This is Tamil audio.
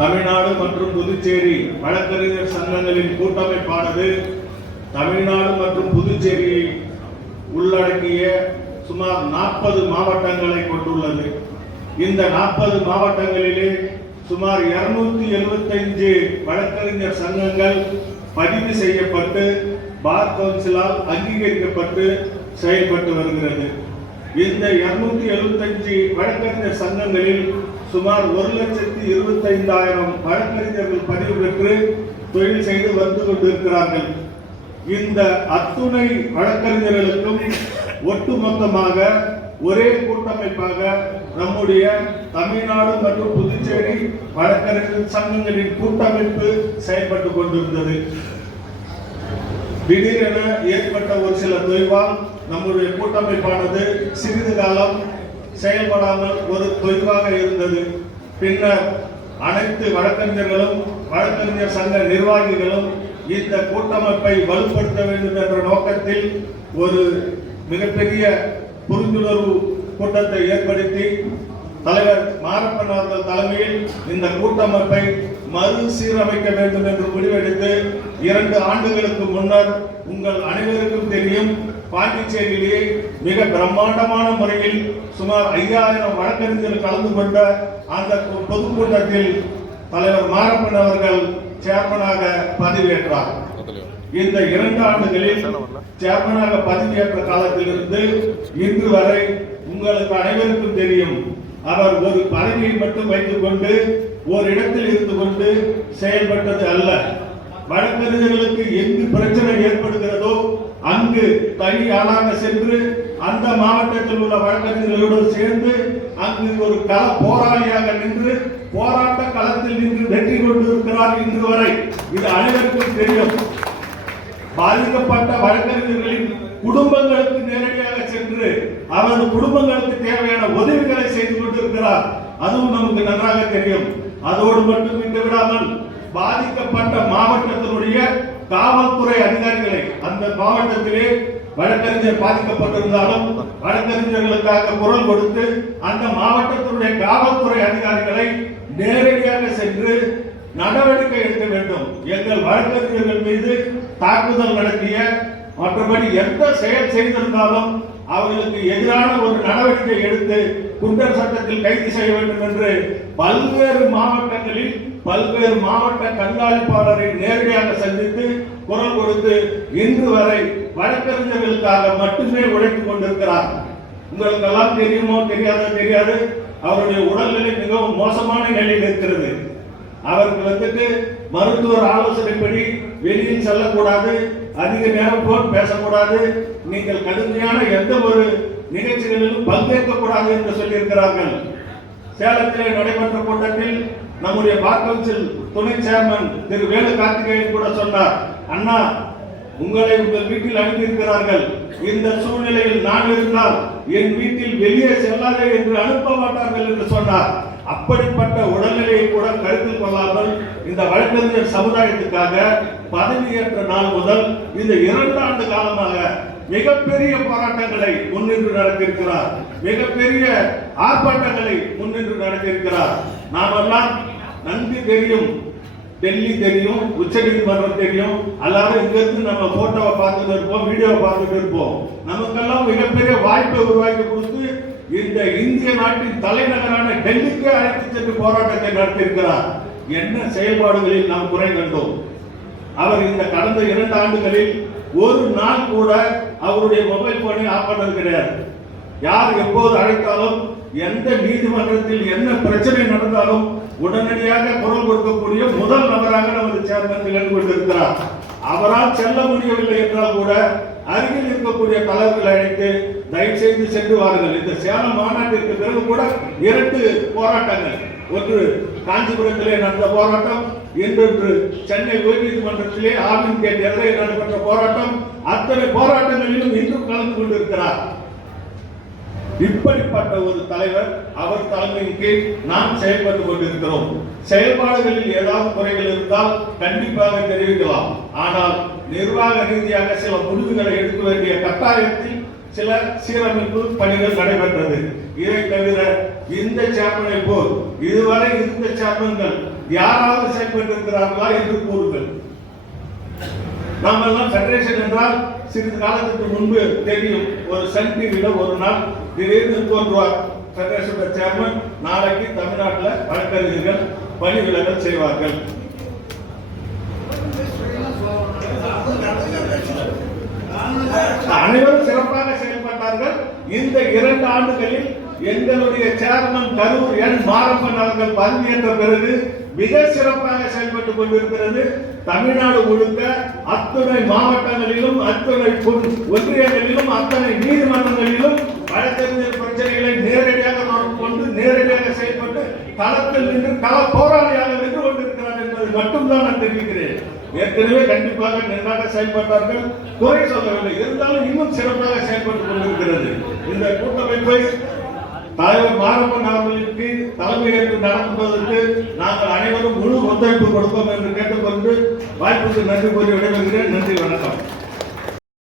தமிழ்நாடு மற்றும் புதுச்சேரி வழக்கறிஞர் சங்கங்களின் கூட்டமைப்பானது தமிழ்நாடு மற்றும் புதுச்சேரியை உள்ளடக்கிய சுமார் 40 மாவட்டங்களை கொண்டுள்ளது. இந்த 40 மாவட்டங்களிலே சுமார் 275 வழக்கறிஞர் சங்கங்கள் பதிவு செய்யப்பட்டு பார் கவுன்சிலால் அங்கீகரிக்கப்பட்டு செயல்பட்டு வருகிறது. இந்த 275 வழக்கறிஞர் சங்கங்களில் சுமார் 1,25,000 வழக்கறிஞர்கள் பதிவு பெற்று தொழில் செய்து வந்து கொண்டிருக்கிறார்கள். இந்த அத்துணை வழக்கறிஞர்களுக்கும் ஒட்டுமொத்தமாக ஒரே கூட்டமைப்பாக நம்முடைய தமிழ்நாடு மற்றும் புதுச்சேரி வழக்கறிஞர் சங்கங்களின் கூட்டமைப்பு செயல்பட்டு கொண்டிருந்தது. திடீரென ஏற்பட்ட ஒரு சில தொய்வால் நம்முடைய கூட்டமைப்பானது சிறிது காலம் செயல்படாமல் ஒரு தொய்வாக இருந்தது. பின்னர் அனைத்து வழக்கறிஞர்களும் வழக்கறிஞர் சங்க நிர்வாகிகளும் இந்த கூட்டமைப்பை வலுப்படுத்த வேண்டும் என்ற நோக்கத்தில் ஒரு மிகப்பெரிய புரிந்துணர்வு கூட்டத்தை ஏற்படுத்தி தலைவர் மாரப்பன் அவர்கள் தலைமையில் இந்த கூட்டமைப்பை மறுசீரமைக்க வேண்டும் என்று முடிவெடுத்து 2 ஆண்டுகளுக்கு முன்னர் உங்கள் அனைவருக்கும் தெரியும், பாண்டிச்சேரியிலே மிக பிரம்மாண்டமான முறையில் சுமார் 5000 வழக்கறிஞர்கள் கலந்து கொண்ட அந்த பொதுக்கூட்டத்தில் தலைவர் மாரப்பன் அவர்கள் சேர்மனாக பதவியேற்றார். இந்த 2 ஆண்டுகளில் சேர்மனாக பதவியேற்ற காலத்திலிருந்து இன்று வரை உங்களுக்கு அனைவருக்கும் தெரியும், அவர் ஒரு பதவியை மட்டும் வைத்துக் கொண்டு ஒரு இடத்தில் இருந்து கொண்டு செயல்பட்டது அல்ல. வழக்கறிஞர்களுக்கு எங்கு பிரச்சனை ஏற்படுகிறதோ அங்கு தனி ஆளாக சென்று அந்த மாவட்டத்தில் உள்ள வழக்கறிஞர்களோடு சேர்ந்து அங்கு ஒரு கள போராளியாக நின்று போராட்ட களத்தில் நின்று வெற்றி கொண்டிருக்கிறார் இன்று வரை. இது அனைவருக்கும் தெரியும். பாதிக்கப்பட்ட வழக்கறிஞர்களின் குடும்பங்களுக்கு நேரடியாக சென்று அவரது குடும்பங்களுக்கு தேவையான உதவிகளை செய்து கொண்டிருக்கிறார். அதுவும் நமக்கு நன்றாக தெரியும். அதோடு மட்டும் நின்று விடாமல் பாதிக்கப்பட்ட மாவட்டத்தினுடைய காவல்துறை அதிகாரிகளை, அந்த மாவட்டத்திலே வழக்கறிஞர் பாதிக்கப்பட்டிருந்தாலும் வழக்கறிஞர்களுக்காக குரல் கொடுத்து அந்த மாவட்டத்தினுடைய காவல்துறை அதிகாரிகளை நேரடியாக சென்று நடவடிக்கை எடுக்க வேண்டும். எங்கள் வழக்கறிஞர்கள் மீது தாக்குதல் நடத்திய மற்றபடி எந்த செயல் செய்திருந்தாலும் அவர்களுக்கு எதிரான ஒரு நடவடிக்கை எடுத்து குண்டர் சட்டத்தில் கைது செய்ய வேண்டும் என்று பல்வேறு மாவட்டங்களில் பல்வேறு மாவட்ட கண்காணிப்பாளரை நேரடியாக சந்தித்து குரல் கொடுத்து இன்று வரை வழக்கறிஞர்களுக்காக மட்டுமே உழைத்துக் கொண்டிருக்கிறார். உங்களுக்கு எல்லாம் தெரியுமோ தெரியாது, அவருடைய உடல்நிலை மிகவும் மோசமான நிலையில் இருக்கிறது. அவருக்கு மருத்துவர் ஆலோசனைப்படி வெளியில் செல்லக்கூடாது, அதிக நேரம் போன் பேசக்கூடாது, நீங்கள் கடுமையான எந்த ஒரு நிகழ்ச்சிகளிலும் பங்கேற்கக்கூடாது என்று சொல்லியிருக்கிறார்கள். சேலத்தில் நடைபெற்ற கூட்டத்தில் நம்முடைய பார் கவுன்சில் துணை சேர்மன் திரு வேலு கார்த்திகேயன் கூட சொன்னார், அண்ணா உங்களை உங்கள் வீட்டில் அனுப்பியிருக்கிறார்கள், இந்த சூழ்நிலையில் நான் இருந்தால் என் வீட்டில் வெளியே செல்லாதே என்று அனுப்ப மாட்டார்கள் என்று சொன்னார். அப்படிப்பட்ட உடல்நிலையை கூட கருத்தில் கொள்ளாமல் இந்த வழக்கறிஞர் சமுதாயத்துக்காக பதவியேற்ற நாள் முதல் இந்த 2 ஆண்டு காலமாக மிகப்பெரிய போராட்டங்களை முன்னின்று நடத்தியிருக்கிறார். மிகப்பெரிய ஆர்ப்பாட்டங்களை முன்னின்று நடத்தியிருக்கிறார். நாமெல்லாம் நன்கு தெரியும், டெல்லி தெரியும், உச்ச நீதிமன்றம் தெரியும், எல்லாரும் இங்க இருந்து நம்ம போட்டோவை பார்த்துட்டு இருப்போம், வீடியோவை பார்த்துட்டு இருப்போம். நமக்கெல்லாம் மிகப்பெரிய வாய்ப்பை உருவாக்கி கொடுத்து இந்த இந்திய நாட்டின் தலைநகரான டெல்லிக்கு அழைத்து சென்று போராட்டத்தை நடத்தியிருக்கிறார். என்ன செயல்பாடுகளில் நாம் குறை கண்டோம்? அவர் இந்த கடந்த 2 ஆண்டுகளில் ஒரு நாள் கூட அவருடைய மொபைல் போனை ஆஃப் பண்ணது கிடையாது. யார் எப்போது அழைத்தாலும் எந்த நீதிமன்றத்தில் என்ன பிரச்சனை நடந்தாலும் உடனடியாக குரல் கொடுக்கக்கூடிய முதல் நபராக நமது சேர்மன் திகழ்ந்து கொண்டிருக்கிறார். அவரால் செல்ல முடியவில்லை என்றால் கூட அருகில் இருக்கக்கூடிய தலைவர்களை அழைத்து தயவு செய்து சென்று வாருங்கள். இந்த சேலம் மாநாட்டிற்கு பிறகு கூட 2 போராட்டங்கள், ஒன்று காஞ்சிபுரத்திலே நடந்த போராட்டம், இன்னொன்று சென்னை உயர்நீதிமன்றத்திலே ஆவின் கேட் எதிரே நடைபெற்ற போராட்டம். அத்தனை போராட்டங்களிலும் இன்றும் கலந்து கொண்டிருக்கிறார். இப்படிப்பட்ட ஒரு தலைவர், அவர் தலைமையின் கீழ் நாம் செயல்பட்டு கொண்டிருக்கிறோம். செயல்பாடுகளில் ஏதாவது குறைகள் இருந்தால் கண்டிப்பாக தெரிவிக்கலாம். ஆனால் நிர்வாக ரீதியாக சில முடிவுகளை எடுக்க வேண்டிய கட்டாயத்தில் சில சீரமைப்பு பணிகள் நடைபெற்றது. இதை தவிர இந்த சேர்மனை போல் இதுவரை இந்த சேர்மன்கள் யாராவது செயல்பட்டு இருக்கிறார்களா என்று கூறுங்கள். நாம் எல்லாம் ஃபெடரேஷன் என்றால் சிறிது காலத்துக்கு முன்பு தெரியும், ஒரு சன் டிவியில ஒரு நாள் திடீர்னு தோன்றுவார் ஃபெடரேஷன் சேர்மன், நாளைக்கு தமிழ்நாட்டில் வழக்கறிஞர்கள் பணி விலகல் செய்வார்கள். அனைவரும் சிறப்பாக செயல்பட்டார்கள். இந்த 2 ஆண்டுகளில் எங்களுடைய சேர்மன் கரூர் என் மாரப்பன் அவர்கள் பதவியேற்ற பிறகு மிக சிறப்பாக செயல்பட்டுக் கொண்டிருக்கிறது. தமிழ்நாடு முழுக்க அத்துணை மாவட்டங்களிலும் அத்துணை ஒன்றியங்களிலும் அத்தனை நீதிமன்றங்களிலும் வழக்கறிஞர் பிரச்சனைகளை நேரடியாக கொண்டு நேரடியாக செயல்பட்டு களத்தில் நின்று கள போராளியாக நின்று கொண்டிருக்கிறார் என்பதை மட்டும்தான் நான் தெரிவிக்கிறேன். ஏற்கனவே கண்டிப்பாக நன்றாக செயல்பட்டார்கள், குறை சொல்லவில்லை. இருந்தாலும் இன்னும் சிறப்பாக செயல்பட்டுக் கொண்டிருக்கிறது. இந்த கூட்டமைப்பை தலைவர் மாரப்பன் அவர்களுக்கு தலைமையேற்று நடத்துவதற்கு நாங்கள் அனைவரும் முழு ஒத்துழைப்பு கொடுப்போம் என்று கேட்டுக்கொண்டு வாய்ப்புக்கு நன்றி கூறி விடைபெறுகிறேன். நன்றி, வணக்கம்.